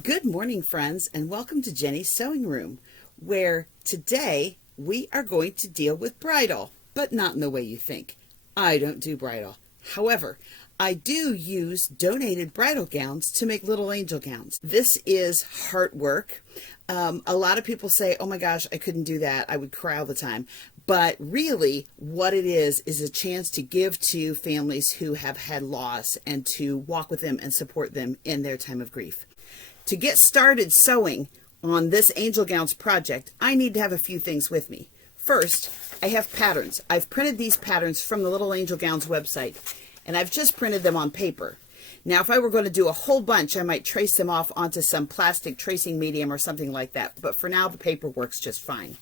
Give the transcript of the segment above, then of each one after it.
Good morning, friends, and welcome to Jenny's Sewing Room, where today we are going to deal with bridal, but not in the way you think. I don't do bridal. However, I do use donated bridal gowns to make little angel gowns. This is heart work. A lot of people say, oh my gosh, I couldn't do that. I would cry all the time. But really, what it is a chance to give to families who have had loss and to walk with them and support them in their time of grief. To get started sewing on this Angel Gowns project, I need to have a few things with me. First, I have patterns. I've printed these patterns from the Little Angel Gowns website, and I've just printed them on paper. Now, if I were going to do a whole bunch, I might trace them off onto some plastic tracing medium or something like that, but for now, the paper works just fine.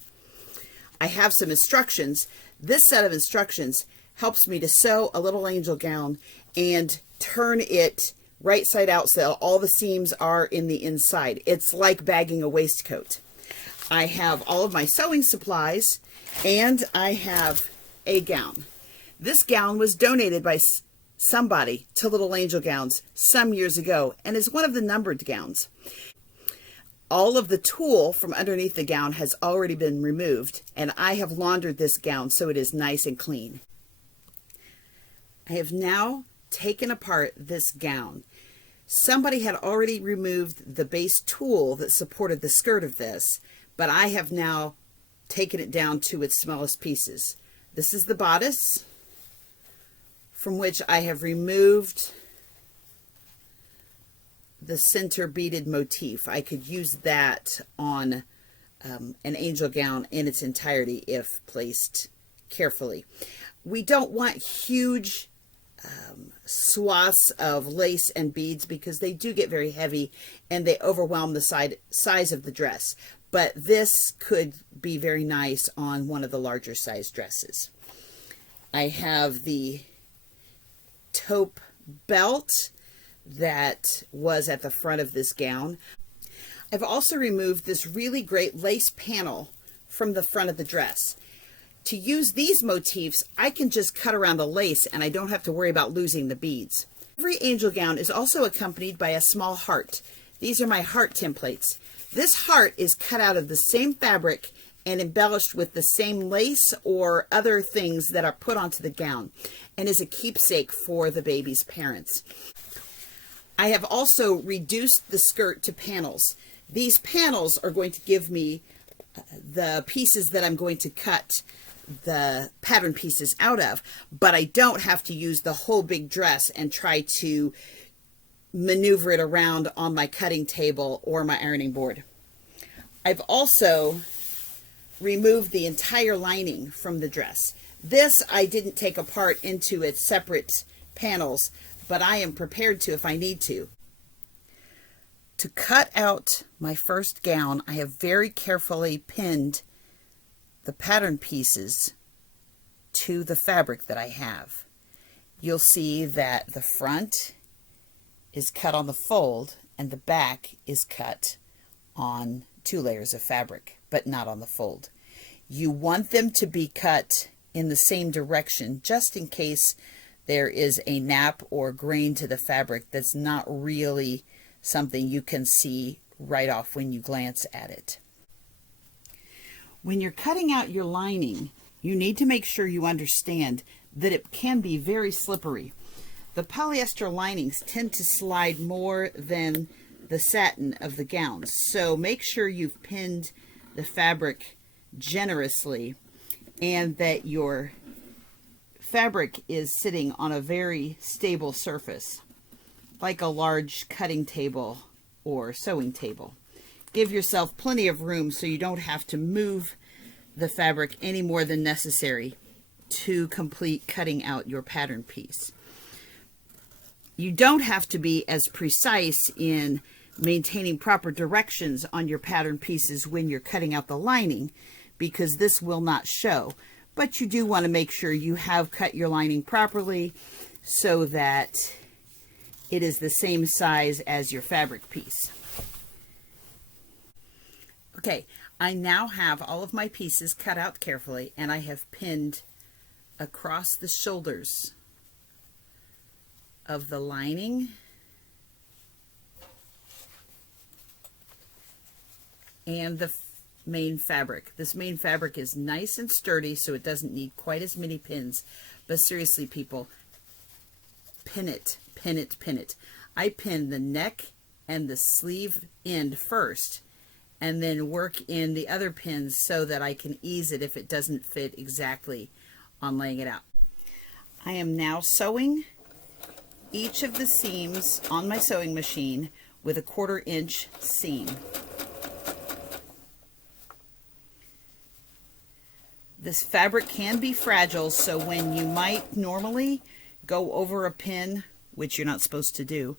I have some instructions. This set of instructions helps me to sew a little angel gown and turn it right side out so all the seams are in the inside. It's like bagging a waistcoat. I have all of my sewing supplies and I have a gown. This gown was donated by somebody to Little Angel Gowns some years ago and is one of the numbered gowns. All of the tulle from underneath the gown has already been removed, and I have laundered this gown so it is nice and clean. I have now taken apart this gown. Somebody had already removed the base tulle that supported the skirt of this, but I have now taken it down to its smallest pieces. This is the bodice, from which I have removed the center beaded motif. I could use that on an angel gown in its entirety if placed carefully. We don't want huge swaths of lace and beads because they do get very heavy and they overwhelm the size of the dress. But this could be very nice on one of the larger size dresses. I have the taupe belt that was at the front of this gown. I've also removed this really great lace panel from the front of the dress. To use these motifs, I can just cut around the lace and I don't have to worry about losing the beads. Every angel gown is also accompanied by a small heart. These are my heart templates. This heart is cut out of the same fabric and embellished with the same lace or other things that are put onto the gown and is a keepsake for the baby's parents. I have also reduced the skirt to panels. These panels are going to give me the pieces that I'm going to cut the pattern pieces out of, but I don't have to use the whole big dress and try to maneuver it around on my cutting table or my ironing board. I've also removed the entire lining from the dress. This I didn't take apart into its separate panels, but I am prepared to if I need to. To cut out my first gown, I have very carefully pinned the pattern pieces to the fabric that I have. You'll see that the front is cut on the fold and the back is cut on 2 layers of fabric, but not on the fold. You want them to be cut in the same direction just in case there is a nap or grain to the fabric that's not really something you can see right off when you glance at it. When you're cutting out your lining, you need to make sure you understand that it can be very slippery. The polyester linings tend to slide more than the satin of the gowns, so make sure you've pinned the fabric generously and that your fabric is sitting on a very stable surface, like a large cutting table or sewing table. Give yourself plenty of room so you don't have to move the fabric any more than necessary to complete cutting out your pattern piece. You don't have to be as precise in maintaining proper directions on your pattern pieces when you're cutting out the lining because this will not show. But you do want to make sure you have cut your lining properly so that it is the same size as your fabric piece. Okay, I now have all of my pieces cut out carefully and I have pinned across the shoulders of the lining and the main fabric. This main fabric is nice and sturdy, so it doesn't need quite as many pins. But seriously, people, pin it, pin it, pin it. I pin the neck and the sleeve end first, and then work in the other pins so that I can ease it if it doesn't fit exactly on laying it out. I am now sewing each of the seams on my sewing machine with a 1/4 inch seam. This fabric can be fragile, so when you might normally go over a pin, which you're not supposed to do,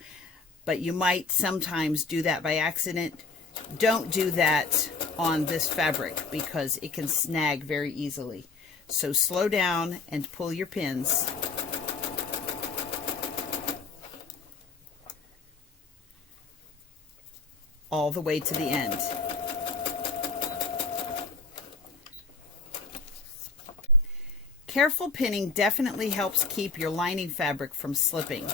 but you might sometimes do that by accident, don't do that on this fabric because it can snag very easily. So slow down and pull your pins. All the way to the end. Careful pinning definitely helps keep your lining fabric from slipping.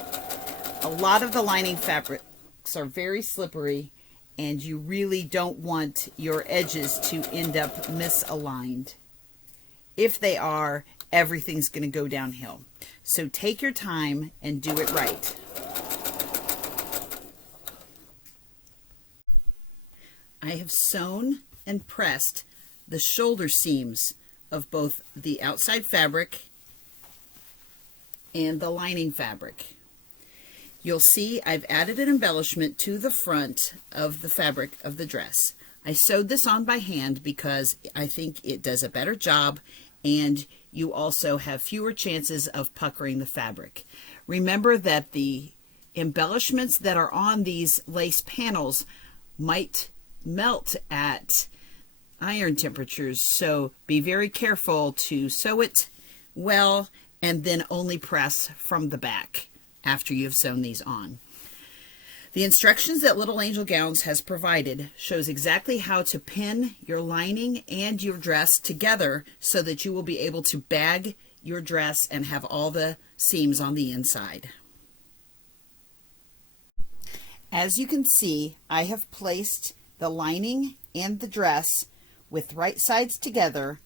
A lot of the lining fabrics are very slippery, and you really don't want your edges to end up misaligned. If they are, everything's going to go downhill. So take your time and do it right. I have sewn and pressed the shoulder seams of both the outside fabric and the lining fabric. You'll see I've added an embellishment to the front of the fabric of the dress. I sewed this on by hand because I think it does a better job, and you also have fewer chances of puckering the fabric. Remember that the embellishments that are on these lace panels might melt at iron temperatures, so be very careful to sew it well and then only press from the back after you've sewn these on. The instructions that Little Angel Gowns has provided shows exactly how to pin your lining and your dress together so that you will be able to bag your dress and have all the seams on the inside. As you can see, I have placed the lining and the dress with right sides together,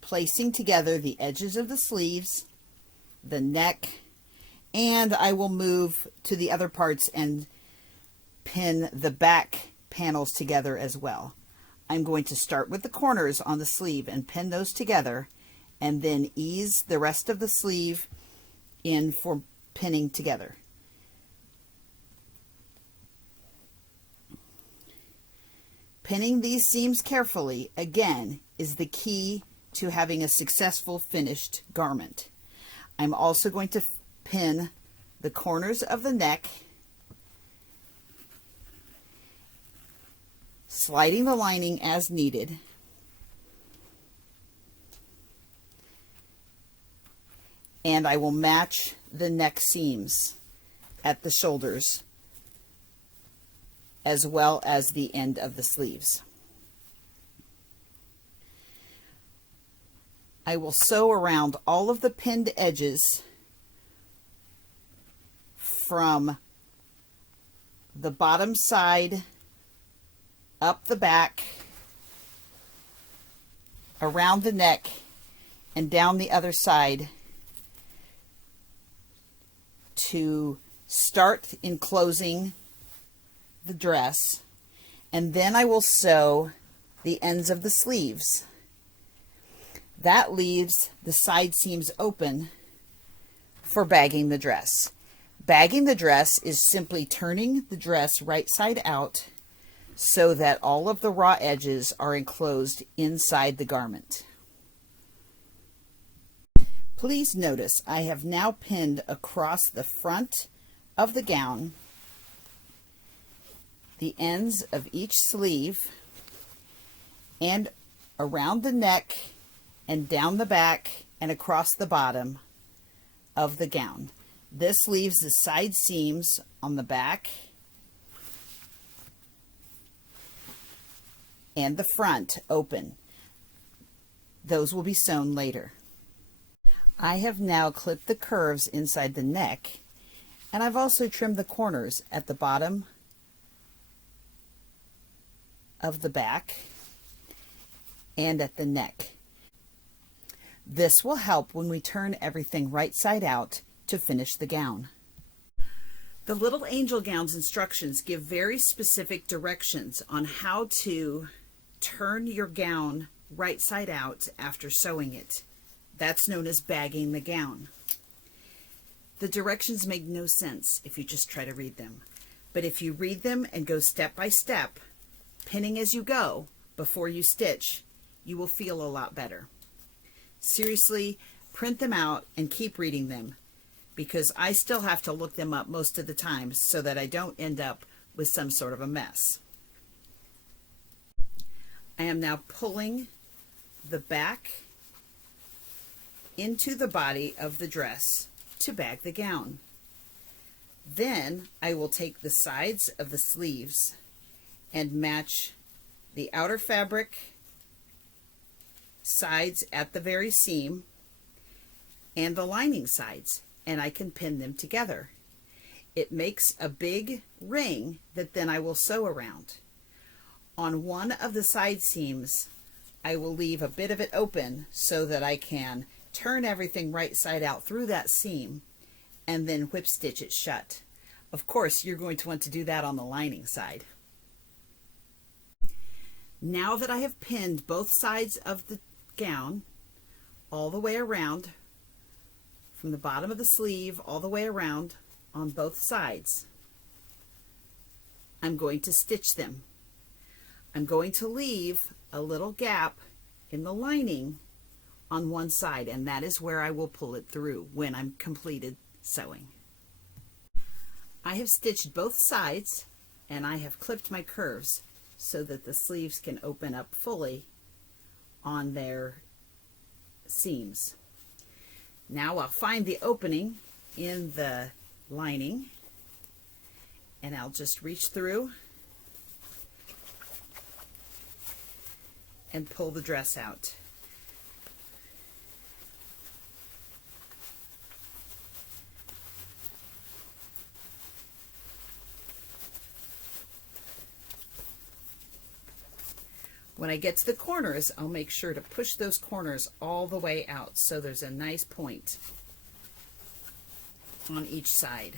placing together the edges of the sleeves, the neck, and I will move to the other parts and pin the back panels together as well. I'm going to start with the corners on the sleeve and pin those together, and then ease the rest of the sleeve in for pinning together. Pinning these seams carefully, again, is the key to having a successful finished garment. I'm also going to pin the corners of the neck, sliding the lining as needed, and I will match the neck seams at the shoulders as well as the end of the sleeves. I will sew around all of the pinned edges from the bottom side up the back, around the neck, and down the other side to start enclosing the dress, and then I will sew the ends of the sleeves. That leaves the side seams open for bagging the dress. Bagging the dress is simply turning the dress right side out so that all of the raw edges are enclosed inside the garment. Please notice I have now pinned across the front of the gown the ends of each sleeve and around the neck and down the back and across the bottom of the gown. This leaves the side seams on the back and the front open. Those will be sewn later. I have now clipped the curves inside the neck, and I've also trimmed the corners at the bottom of the back and at the neck. This will help when we turn everything right side out to finish the gown. The Little Angel Gown's instructions give very specific directions on how to turn your gown right side out after sewing it. That's known as bagging the gown. The directions make no sense if you just try to read them. But if you read them and go step by step, pinning as you go before you stitch, you will feel a lot better. Seriously, print them out and keep reading them, because I still have to look them up most of the time so that I don't end up with some sort of a mess. I am now pulling the back into the body of the dress to bag the gown. Then I will take the sides of the sleeves and match the outer fabric sides at the very seam and the lining sides, and I can pin them together. It makes a big ring that then I will sew around. On one of the side seams, I will leave a bit of it open so that I can turn everything right side out through that seam and then whip stitch it shut. Of course, you're going to want to do that on the lining side. Now that I have pinned both sides of the gown all the way around, from the bottom of the sleeve all the way around on both sides, I'm going to stitch them. I'm going to leave a little gap in the lining on one side, and that is where I will pull it through when I'm completed sewing. I have stitched both sides and I have clipped my curves so that the sleeves can open up fully on their seams. Now I'll find the opening in the lining and I'll just reach through and pull the dress out. When I get to the corners, I'll make sure to push those corners all the way out so there's a nice point on each side.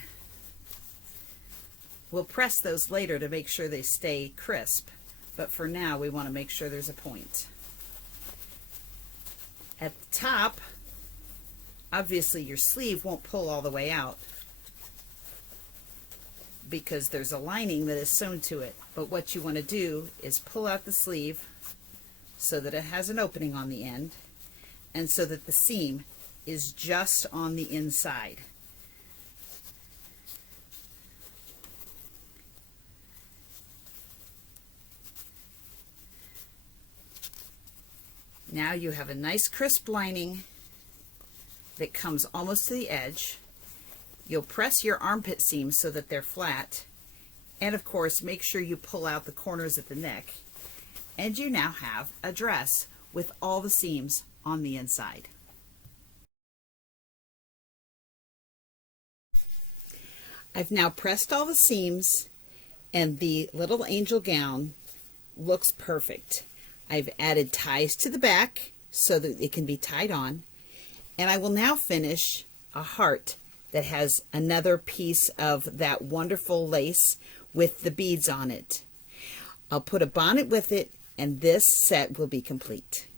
We'll press those later to make sure they stay crisp, but for now we want to make sure there's a point. At the top, obviously your sleeve won't pull all the way out because there's a lining that is sewn to it. But what you want to do is pull out the sleeve so that it has an opening on the end and so that the seam is just on the inside. Now you have a nice crisp lining that comes almost to the edge. You'll press your armpit seams so that they're flat, and of course make sure you pull out the corners at the neck, and you now have a dress with all the seams on the inside. I've now pressed all the seams and the Little Angel gown looks perfect. I've added ties to the back so that it can be tied on, and I will now finish a heart that has another piece of that wonderful lace with the beads on it. I'll put a bonnet with it, and this set will be complete.